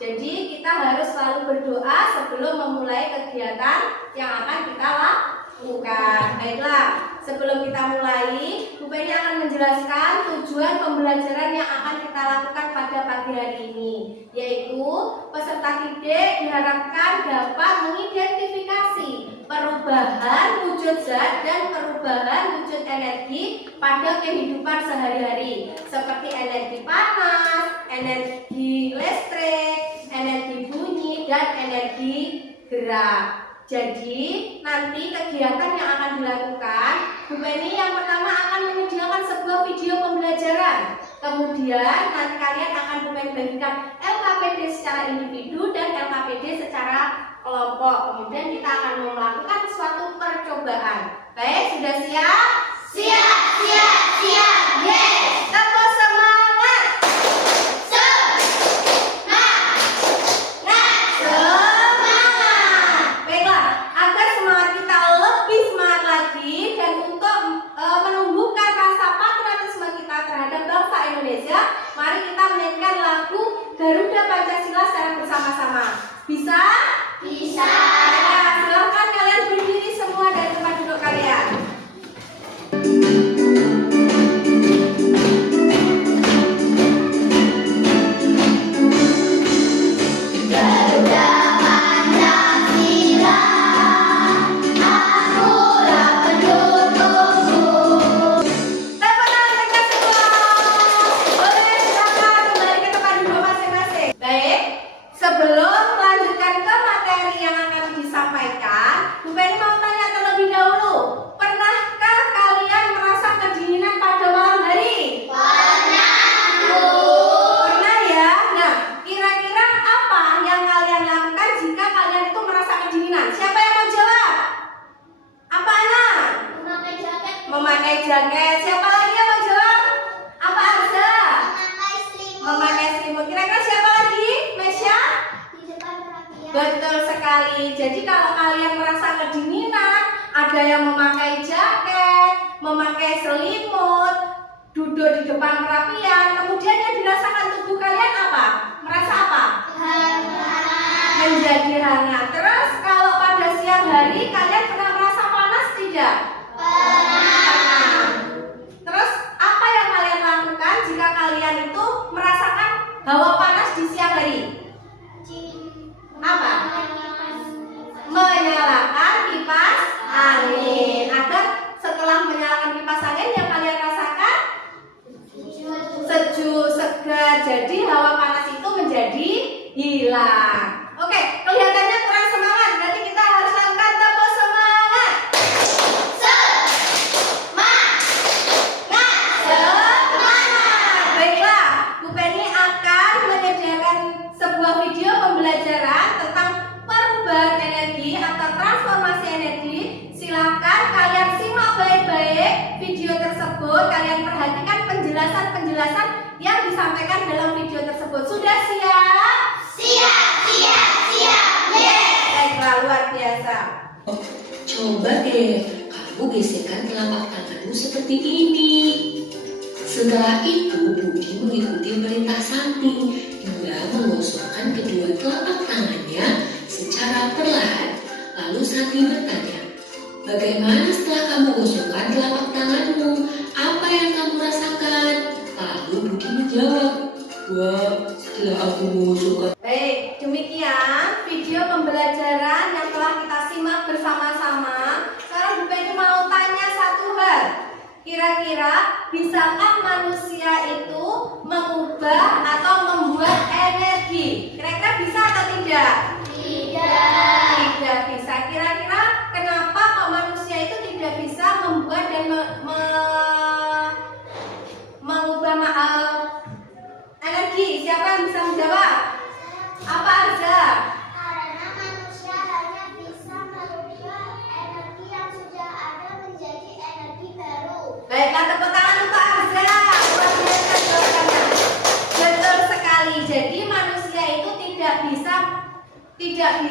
Jadi kita harus selalu berdoa sebelum memulai kegiatan yang akan kita lakukan. Baiklah, sebelum kita mulai, Bu Penny akan menjelaskan tujuan pembelajaran yang akan kita lakukan pada pagi hari ini, yaitu peserta didik diharapkan dapat mengidentifikasi perubahan wujud zat dan perubahan wujud energi pada kehidupan sehari-hari, seperti energi panas, energi listrik, energi bunyi, dan energi gerak. Jadi nanti kegiatan yang akan dilakukan, Bu Penny yang pertama akan menyediakan sebuah video pembelajaran. Kemudian nanti kalian akan Bu Penny bagikan LKPD secara individu dan LKPD secara kelompok. Kemudian kita akan melakukan suatu percobaan. Baik, sudah siap? Siap, siap, siap, yes. Tepuk semangat. Baiklah, agar semangat kita lebih semangat lagi dan untuk menumbuhkan rasa patriotisme kita terhadap bangsa Indonesia, mari kita menyanyikan lagu Garuda Pancasila secara bersama-sama. Bisa? Bisa. Nah, silakan kalian berdiri semua dari tempat duduk kalian. Garuda Pancasila, akulah pendukungmu. Tepuk tangan kita semua. Boleh silakan kembali ke tempat duduk masing-masing. Baik, sebelum melanjutkan ke materi yang akan disampaikan, Bu Penny mau tanya terlebih dahulu. Pernahkah kalian merasa kedinginan pada malam hari? Pernah, Bu. Pernah ya? Nah, kira-kira apa yang kalian lakukan jika kalian itu merasa kedinginan? Siapa yang mau jawab? Apa anak? Memakai jaket, Memakai jaket. Siapa lagi yang mau jawab? Apa Arza? memakai selimut. Memakai selimut. Kira-kira siapa lagi? Mesya? Di depan perapian. Betul sekali. Jadi kalau kalian merasa kedinginan, ada yang memakai jaket, memakai selimut, duduk di depan perapian, kemudian yang dirasakan tubuh kalian apa? Merasa apa? Hangat. Menjadi hangat. Terus kalau pada siang hari kalian pernah merasa panas tidak? Pernah. Terus apa yang kalian lakukan jika kalian itu merasakan hawa panas di siang hari? Apa? Menyalakan kipas angin. Agar setelah menyalakan kipas angin yang kalian rasakan sejuk, segar. Jadi hawa panas itu menjadi hilang. Oke, kelihatannya kurang semangat. Berarti kita harus lakukan tepuk semangat. Semangat. Baiklah, Bu Penny akan menyediakan sebuah video pembelajaran tentang perubahan energi atau transformasi energi. Silakan kalian simak baik-baik video tersebut. Kalian perhatikan penjelasan-penjelasan yang disampaikan dalam video tersebut. Sudah siap? Siap, siap, siap, yes. Baiklah, luar biasa. Coba deh, kamu geserkan telapak tanganmu seperti ini. Setelah itu, Budi mengikuti perintah Santi hingga menggosokkan kedua telapak tangannya secara perlahan. Lalu Santi bertanya, bagaimana setelah kamu gosokkan telapak tanganmu? Apa yang kamu rasakan? Lalu Budi menjawab, wah, setelah aku menggosokkan. Baik, demikian video pembelajaran yang telah kita simak bersama-sama. Sekarang Bu Penny mau tanya satu hal. Kira-kira bisakah manusia itu mengubah atau membuat energi? Kira-kira bisa atau tidak? Tidak. Tidak bisa. Kira-kira kenapa kok manusia itu tidak bisa membuat dan mengubah energi? Siapa yang bisa menjawab? Apa Arza? Karena manusia hanya bisa merubah energi yang sudah ada menjadi energi baru. Baiklah, tepuk tangan untuk Arza. Luar biasa jawabannya. Betul sekali. Jadi manusia itu tidak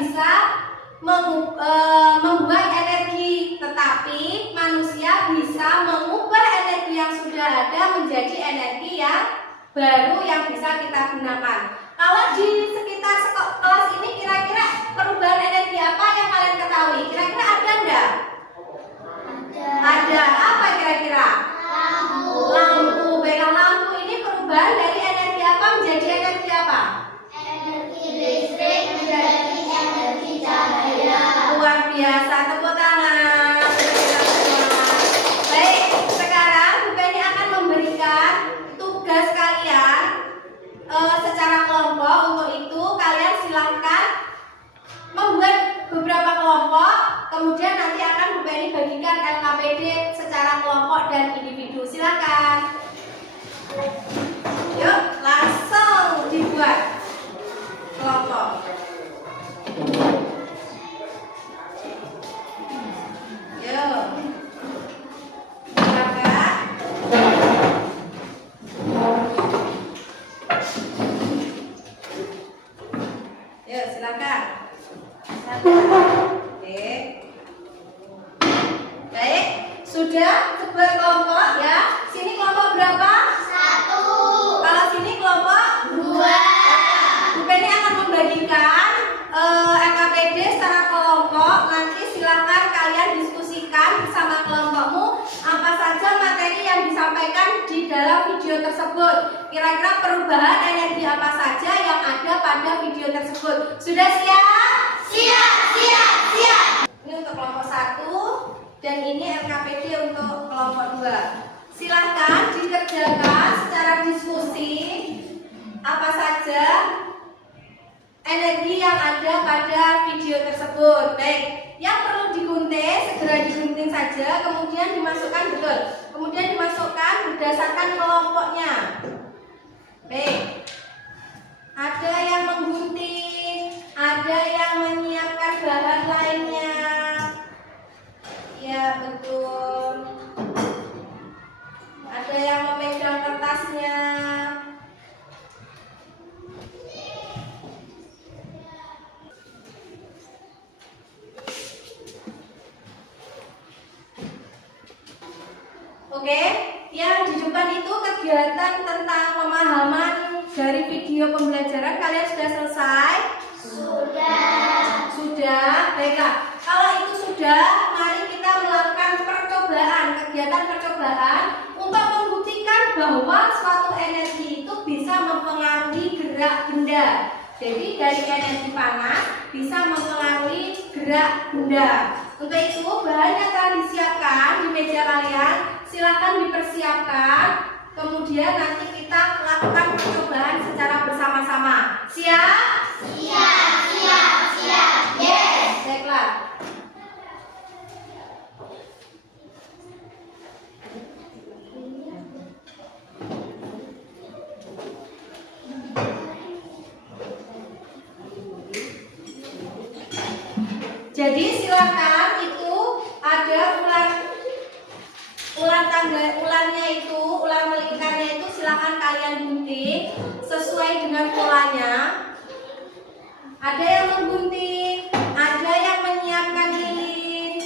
bisa membuat energi, tetapi manusia bisa mengubah energi yang sudah ada menjadi energi yang baru yang bisa kita gunakan. Kalau di sekitar kelas ini kira-kira perubahan energi apa yang kalian ketahui? Kira-kira ada enggak? Ada. Apa kira-kira? Lampu. Baiklah, lampu ini perubahan dari energi apa menjadi energi apa? Energi listrik menjadi energi cahaya. Luar biasa, tepuk tangan. Baik, sekarang Bu Penny akan memberikan tugas kalian secara kelompok. Untuk itu kalian silahkan membuat beberapa kelompok. Kemudian nanti akan Bu Penny bagikan LKPD secara kelompok dan individu. Silakan. Yuk, langsung dibuat kelompok. Yuk, silakan. Yuk, silakan. Oke. Baik, sudah sebuah kelompok ya. Sini kelompok berapa? 1, Kalau sini kelompok 2. Bu Penny akan membagikan LKPD secara kelompok. Nanti silakan kalian diskusikan bersama kelompokmu apa saja materi yang disampaikan di dalam video tersebut. Kira-kira perubahan energi apa saja yang ada pada video tersebut. Sudah siap? Siap. Ini untuk kelompok 1 dan ini LKPD untuk kelompok 2. Silahkan dikerjakan secara diskusi apa saja energi yang ada pada video tersebut. Baik, yang perlu digunting segera digunting saja, kemudian dimasukkan betul. Kemudian dimasukkan berdasarkan kelompoknya. Baik. Ada yang menggunting, ada yang menyiapkan bahan lainnya. Ya, betul. Ada yang memegang kertasnya. Oke, yang di depan itu kegiatan tentang pemahaman dari video pembelajaran. Kalian sudah selesai? Sudah. Baiklah, kalau itu sudah, mari kita melakukan percobaan, kegiatan percobaan untuk membuktikan bahwa suatu energi itu bisa mempengaruhi gerak benda. Jadi dari energi panas bisa mempengaruhi gerak benda. Untuk itu bahan yang telah disiapkan di meja kalian silakan dipersiapkan. Kemudian nanti kita lakukan percobaan secara bersama-sama. Siap? Yes. Baiklah. Jadi silakan itu ada ular melingkarnya itu silakan kalian gunting sesuai dengan polanya. Ada yang menggunting, ada yang menyiapkan lilin.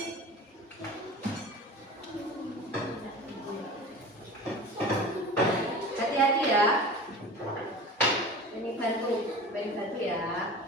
Hati-hati ya. Ini bantu ya.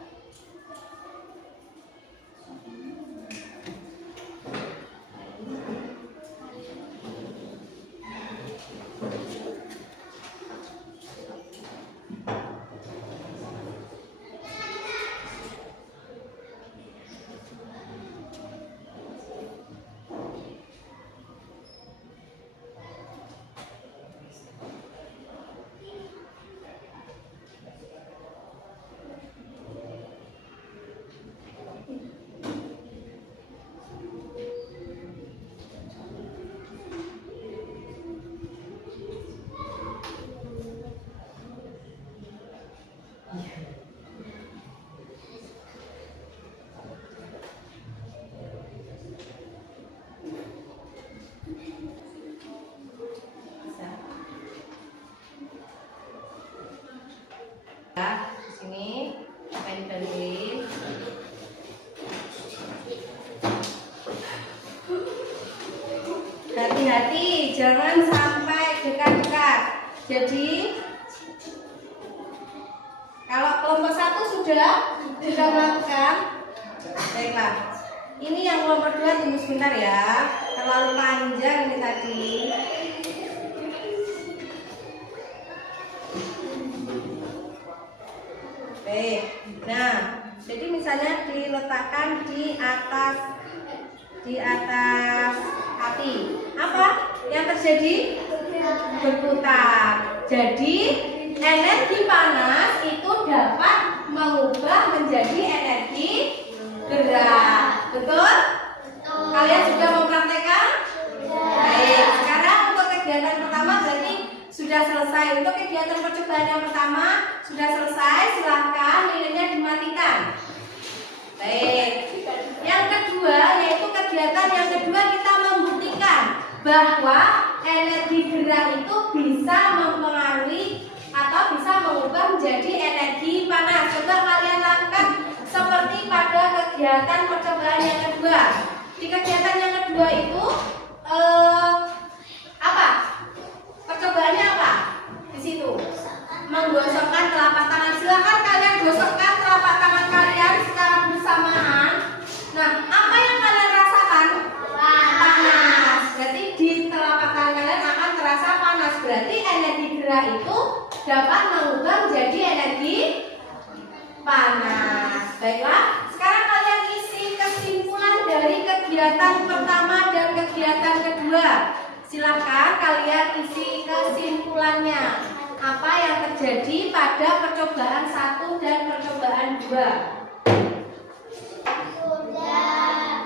Ya, di sini pengen bantuin. Hati-hati, jangan sampai dekat-dekat. Jadi Kalau kelompok 1 sudah melakukan. Baiklah. Ini yang kelompok 2 tunggu sebentar ya. Terlalu panjang ini tadi. Baik. Nah, jadi misalnya diletakkan di atas api. Apa yang terjadi? Berputar. Jadi energi panas itu dapat mengubah menjadi energi gerak. Betul? Kalian sudah mempraktekkan? Baik. Sekarang untuk kegiatan pertama berarti sudah selesai. Untuk kegiatan percobaan yang pertama sudah selesai. Silahkan lilinnya dimatikan. Baik. Yang kedua yaitu kegiatan yang kedua kita membuktikan bahwa energi gerak itu bisa mempengaruhi atau bisa mengubah menjadi energi panas. Coba kalian lakukan seperti pada kegiatan percobaan yang kedua. Di kegiatan yang kedua itu apa? Percobaannya apa? Di situ menggosokkan telapak tangan. Silakan kalian gosokkan telapak tangan kalian secara bersamaan. Nah, apa yang kalian rasakan? Panas. Berarti di telapak tangan kalian akan terasa panas. Berarti energi gerak itu dapat mengubah menjadi energi panas. Baiklah, sekarang kalian isi kesimpulan dari kegiatan pertama dan kegiatan kedua. Silakan kalian isi kesimpulannya. Apa yang terjadi pada percobaan 1 dan percobaan 2?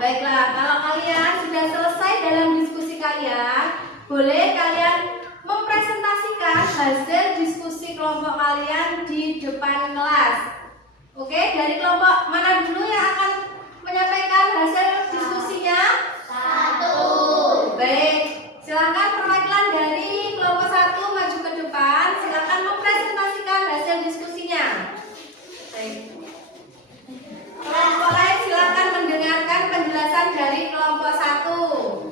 Baiklah, kalau kalian sudah selesai dalam diskusi kalian, boleh kalian mempresentasikan hasil diskusi kelompok kalian di depan kelas. Oke, dari kelompok mana dulu yang akan menyampaikan hasil diskusinya? 1. Baik, silakan perwakilan dari kelompok 1 maju ke depan. Silakan mempresentasikan hasil diskusinya. Baik. Kelompok lain silakan mendengarkan penjelasan dari kelompok 1.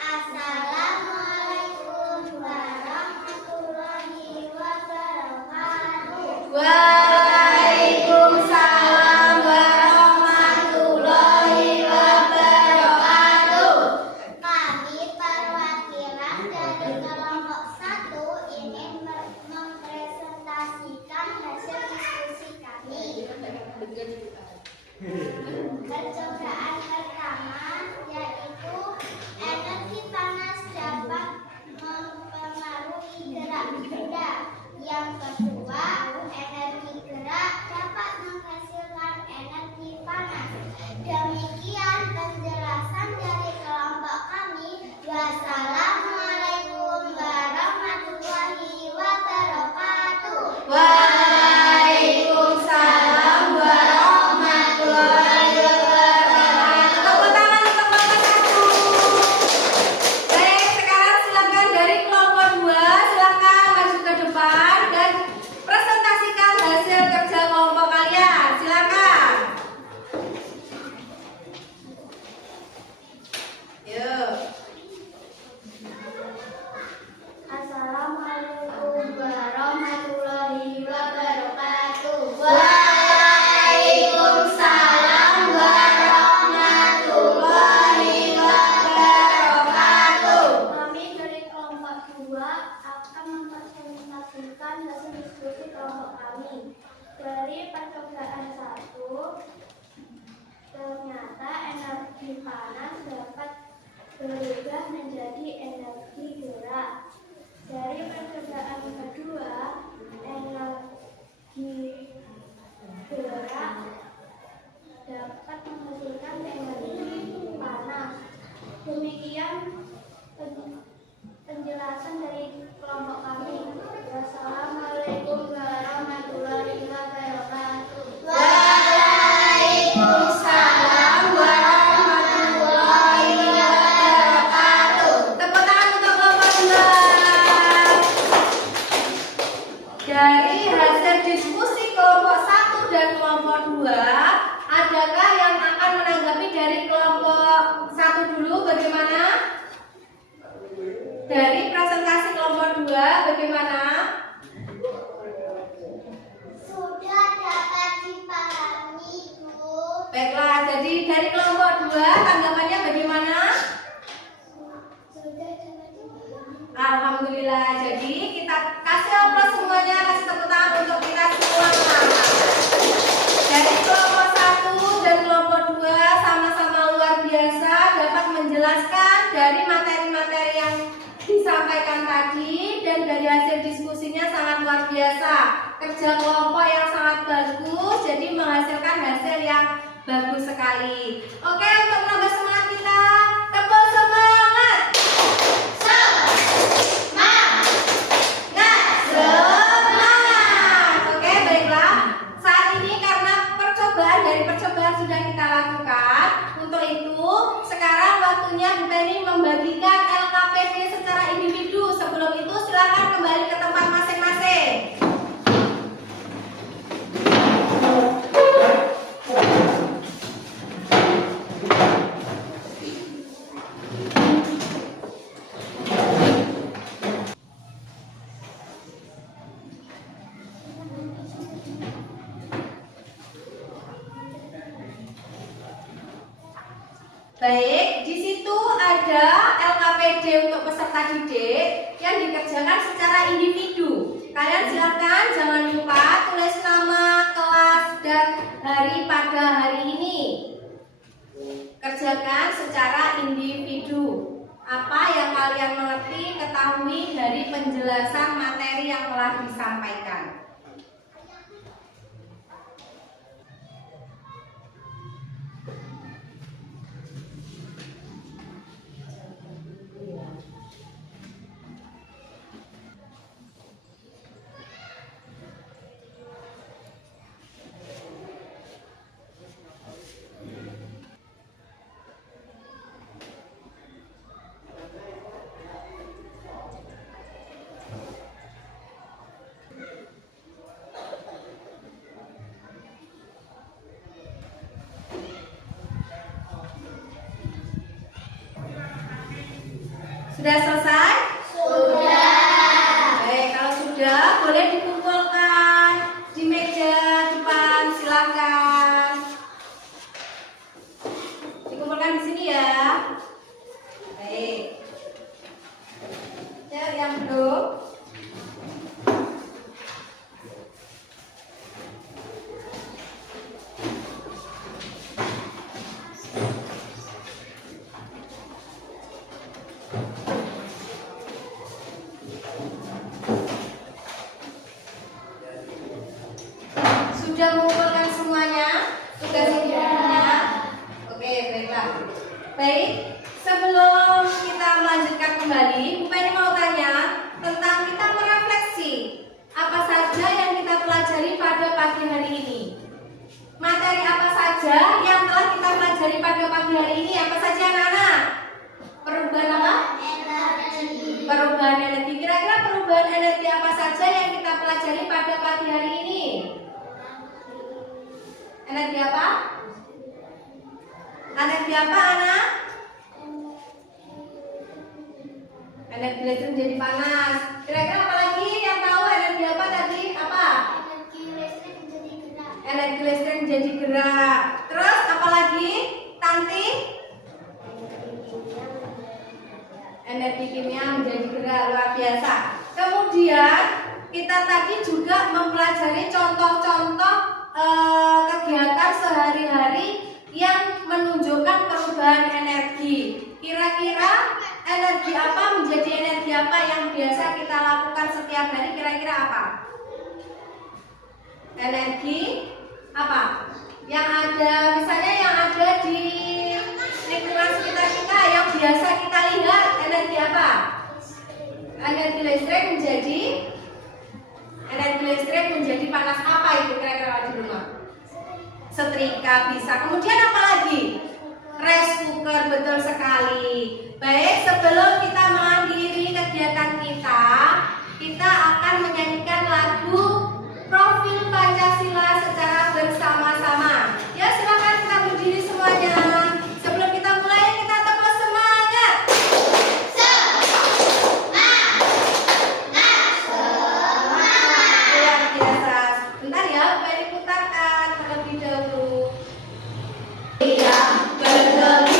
Assalamualaikum warahmatullahi wabarakatuh. Waalaikumsalam warahmatullahi wabarakatuh. Kami perwakilan dari kelompok 1 ingin mempresentasikan hasil diskusi kami. Percobaan pertama yaitu energi panas dapat mempengaruhi gerak benda. Yang kedua, energi gerak dapat menghasilkan energi panas. Demikian penjelasan dari kelompok kami. Wassalamualaikum warahmatullahi wabarakatuh. Waalaikumsalam warahmatullahi wabarakatuh. Tepuk tangan untuk kelompok 1. Baik, sekarang silakan dari kelompok 2 silakan maju ke depan dan presentasikan hasil kerja kelompok kalian. Silakan. Yuk. Assalamualaikum warahmatullahi wabarakatuh. Waalaikumsalam warahmatullahi wabarakatuh. Kami dari kelompok 2 akan mempresentasikan hasil diskusi kelompok kami. Dari percobaan 1, ternyata energi panas dapat berubah menjadi energi gerak. Dari percobaan kedua, energi gerak dapat menghasilkan energi panas. Demikian penjelasan dari kelompok kami. Wassalamualaikum warahmatullahi wabarakatuh. Waalaikumsalam warahmatullahi wabarakatuh. Tepuk tangan untuk kelompok 2. Dari hasil diskusi kelompok 1 dan kelompok 2, adakah yang akan menanggapi dari kelompok 1 dulu? Bagaimana? Dari presentasi kelompok 2 bagaimana? tanggapannya bagaimana? Sudah dapat dipahami. Alhamdulillah. Jadi kita kasih aplaus semuanya, kasih tepuk tangan untuk kita semua. Dari kelompok 1 dan kelompok 2 sama-sama luar biasa dapat menjelaskan dari materi-materi yang disampaikan tadi, dan dari hasil diskusinya sangat luar biasa. Kerja kelompok yang sangat bagus, jadi menghasilkan hasil yang bagus sekali. Oke, untuk menambah semangat kita, tepuk semangat. Semangat. Oke, baiklah. Saat ini karena dari percobaan sudah kita lakukan, untuk itu sekarang waktunya Bu Penny membagikan LKPD secara individu. Sebelum itu silakan kembali ke tempat masing-masing. Baik, di situ ada LKPD untuk peserta didik yang dikerjakan secara individu. Kalian silakan jangan lupa tulis nama, kelas, dan hari pada hari ini. Kerjakan secara individu. Apa yang kalian mengerti, ketahui dari penjelasan materi yang telah disampaikan. Sudah selesai? Sudah. Baik, kalau sudah boleh dikumpulkan di meja depan, silakan. Dikumpulkan di sini ya. Baik. Ya, yang belum. Sudah mengumpulkan semuanya tugas individunya? Oke, baiklah. Baik, sebelum kita melanjutkan kembali, Bu Penny mau tanya tentang kita merefleksi apa saja yang kita pelajari pada pagi hari ini. Materi apa saja yang telah kita pelajari pada pagi hari ini? Apa saja anak-anak? Perubahan apa? Energi. Perubahan energi. Kira-kira perubahan energi apa saja yang kita pelajari pada pagi hari ini? Energi apa? Energi apa anak? Energi listrik menjadi panas. Kira-kira apa lagi yang tahu energi apa tadi? Apa? Energi listrik menjadi gerak. Energi listrik menjadi gerak. Terus apa lagi? Tanti? Energi kimia menjadi gerak. Luar biasa. Kemudian kita tadi juga mempelajari contoh-contoh kegiatan sehari-hari yang menunjukkan perubahan energi. Kira-kira energi apa menjadi energi apa yang biasa kita lakukan setiap hari? Kira-kira apa? Energi apa? Yang ada, misalnya yang ada di lingkungan sekitar kita yang biasa kita lihat, energi apa? Energi listrik menjadi panas apa itu kira-kira di rumah? Setrika bisa. Kemudian apa lagi? Rice cooker, betul sekali. Baik, sebelum kita mengakhiri kegiatan kita akan menyanyikan lagu Profil Pancasila secara bersama-sama. Ya, silakan kita berdiri semuanya. Sebelum kita mulai, kita tepuk semangat. Luar biasa. Bentar ya, Penny putarkan terlebih dahulu. Yang bergembira.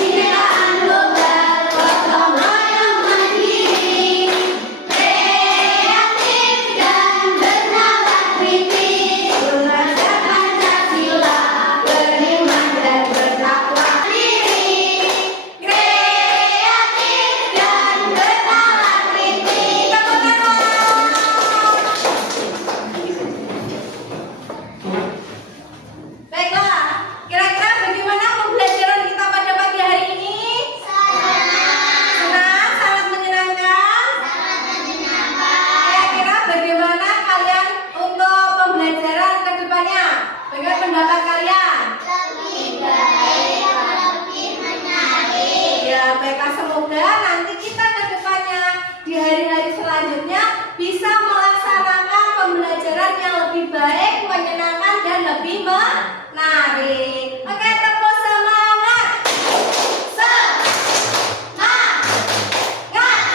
lebih baik, menyenangkan, dan lebih menarik. Oke, tepuk semangat.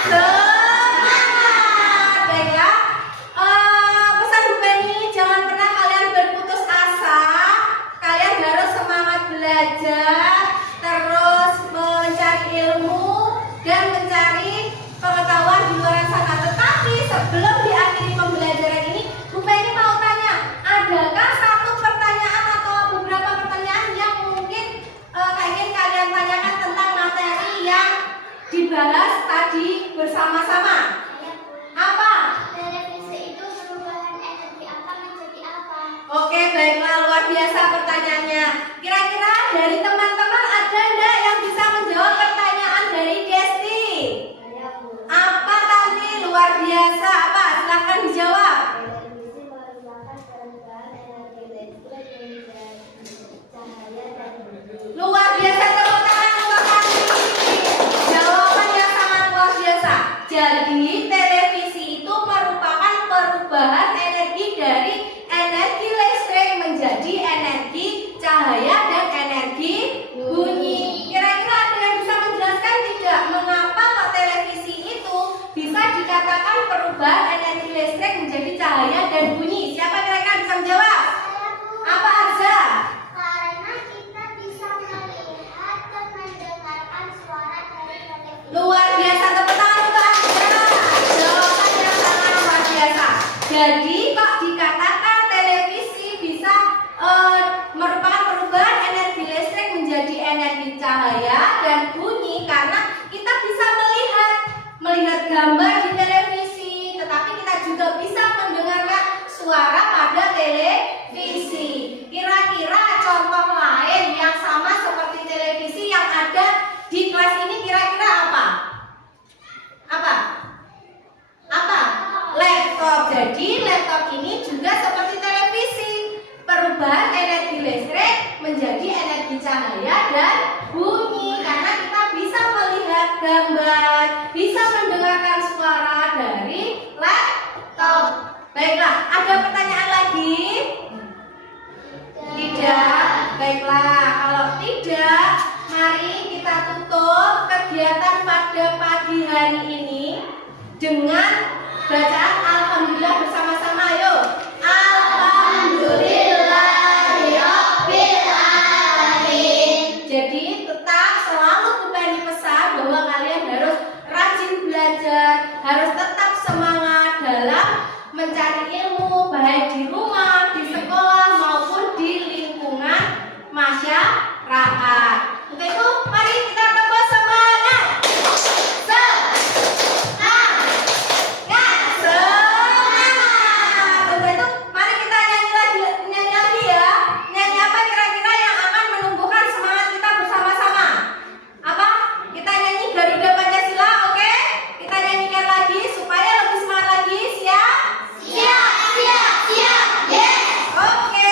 Semangat. Baiklah. Pesan Bu Penny, jangan pernah kalian berputus asa. Kalian harus semangat belajar, terus mencari ilmu dan mencari pengetahuan di luar sana. Tetapi sebelum diakhiri pembelajaran ini, Bu Penny mau tanya, adakah satu pertanyaan atau beberapa pertanyaan yang mungkin ingin kalian tanyakan tentang materi yang dibahas tadi bersama-sama? Apa? Televisi itu perubahan energi apa menjadi apa? Oke, baiklah, luar biasa pertanyaannya. Kira-kira dari teman-teman ada enggak yang bisa menjawab pertanyaan dari Desti? Apa tadi? Luar biasa. Apa? Silahkan dijawab. Televisi merupakan perubahan energi listrik menjadi cahaya dan bumi. Luar biasa, tepuk tangan untuk kami. Jawaban yang sangat luar biasa. Jadi televisi itu merupakan perubahan energi dari energi listrik menjadi energi cahaya dan energi bunyi. Kira-kira ada yang bisa menjelaskan tidak mengapa kok televisi itu bisa dikatakan perubahan energi listrik menjadi cahaya dan bunyi? Siapa kira-kira bisa menjawab? Apa aja? Karena kita bisa melihat dan mendengarkan suara dari televisi. Luar biasa, tepuk tangan untuk Anda. Jawaban yang sangat luar biasa. Jadi kok dikatakan televisi bisa merupakan perubahan energi listrik menjadi energi cahaya dan bunyi karena kita bisa melihat gambar di televisi, tetapi kita juga bisa mendengarkan suara pada televisi. Kira-kira contoh lain yang sama seperti televisi yang ada di kelas ini kira-kira apa? Apa? Laptop. Jadi laptop ini juga seperti televisi. Perubahan energi listrik menjadi energi cahaya dan bunyi karena kita bisa melihat gambar, bisa mendengarkan suara dari laptop. Baiklah, ada pertanyaan lagi? Tidak. Baiklah, kalau tidak, mari kita tutup kegiatan pada pagi hari ini dengan bacaan alhamdulillah bersama-sama. Ayo. Alhamdulillahirabbil alamin. Jadi tetap selalu Bu Penny pesan bahwa kalian harus rajin belajar, harus tetap semangat dalam mencari ilmu baik di rumah, di sekolah maupun di lingkungan masyarakat. Untuk itu, mari kita tambah semangat. Untuk itu, mari kita nyanyi lagi ya. Nyanyi apa kira-kira yang akan menumbuhkan semangat kita bersama-sama? Apa? Kita nyanyi Garuda Pancasila, oke? Kita nyanyikan lagi supaya lebih semangat lagi. Siap? Siap, siap, siap, yes. Oke.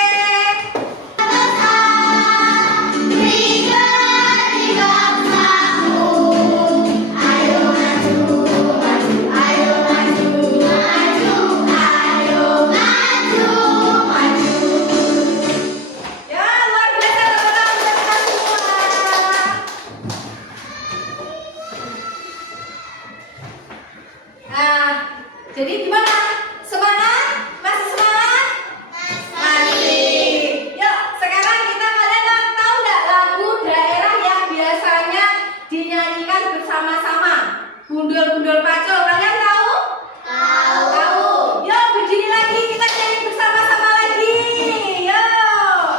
Ya, luar biasa, tepuk tangan untuk kita semua. Nah, jadi gimana? Semangat? Masih semangat? Masih. Yuk, sekarang kalian tahu nggak lagu daerah yang biasanya dinyanyikan bersama-sama? Gundul-gundul pacul, kalian tahu? Tahu. Yuk, berdiri lagi, kita nyanyi bersama-sama lagi. Yuk.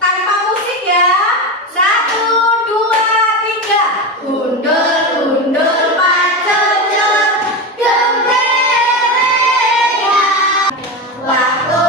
Tanpa musik ya. 1, 2, 3. Gundul-gundul pacul, gembreng. Waktu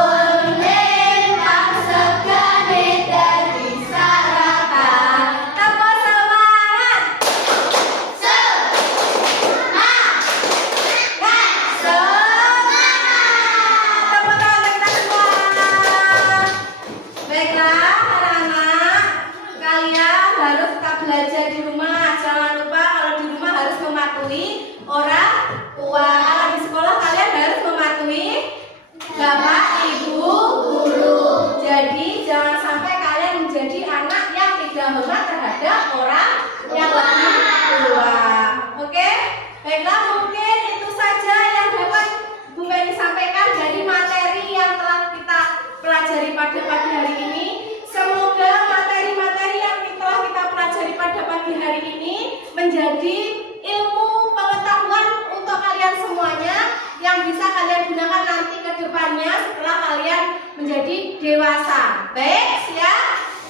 dewasa. Baik, siap?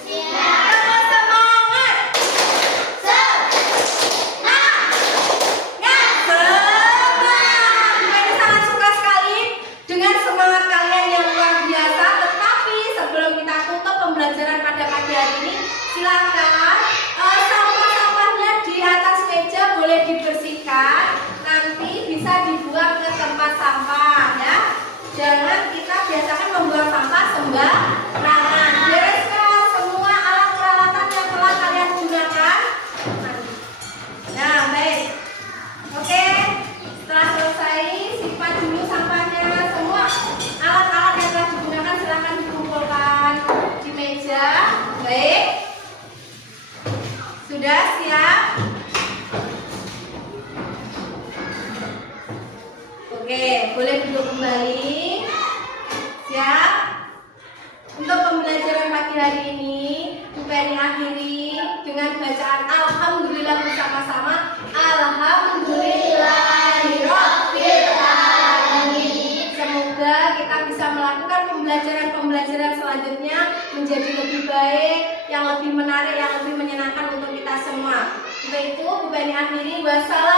Siap. Semangat. Saya sangat suka sekali dengan semangat kalian yang luar biasa. Tetapi sebelum kita tutup pembelajaran pada pagi hari ini, silakan sampah-sampahnya di atas meja boleh dibersihkan. Nanti bisa dibuang ke tempat sampah ya. Jangan kita biasakan membuang sampah sembarangan. Bereskan semua alat peralatan yang telah kalian gunakan. Nah, baik. Oke. Setelah selesai, simpan dulu sampahnya. Semua alat-alat yang telah digunakan silahkan dikumpulkan di meja. Baik. Sudah siap? Oke, boleh duduk kembali. Siap? Untuk pembelajaran pagi hari ini, Bu Penny akhiri dengan bacaan Alhamdulillah bersama-sama. Alhamdulillahirabbil alamin. Semoga kita bisa melakukan pembelajaran-pembelajaran selanjutnya menjadi lebih baik, yang lebih menarik, yang lebih menyenangkan untuk kita semua. Untuk itu, Bu Penny akhiri. Wassalam.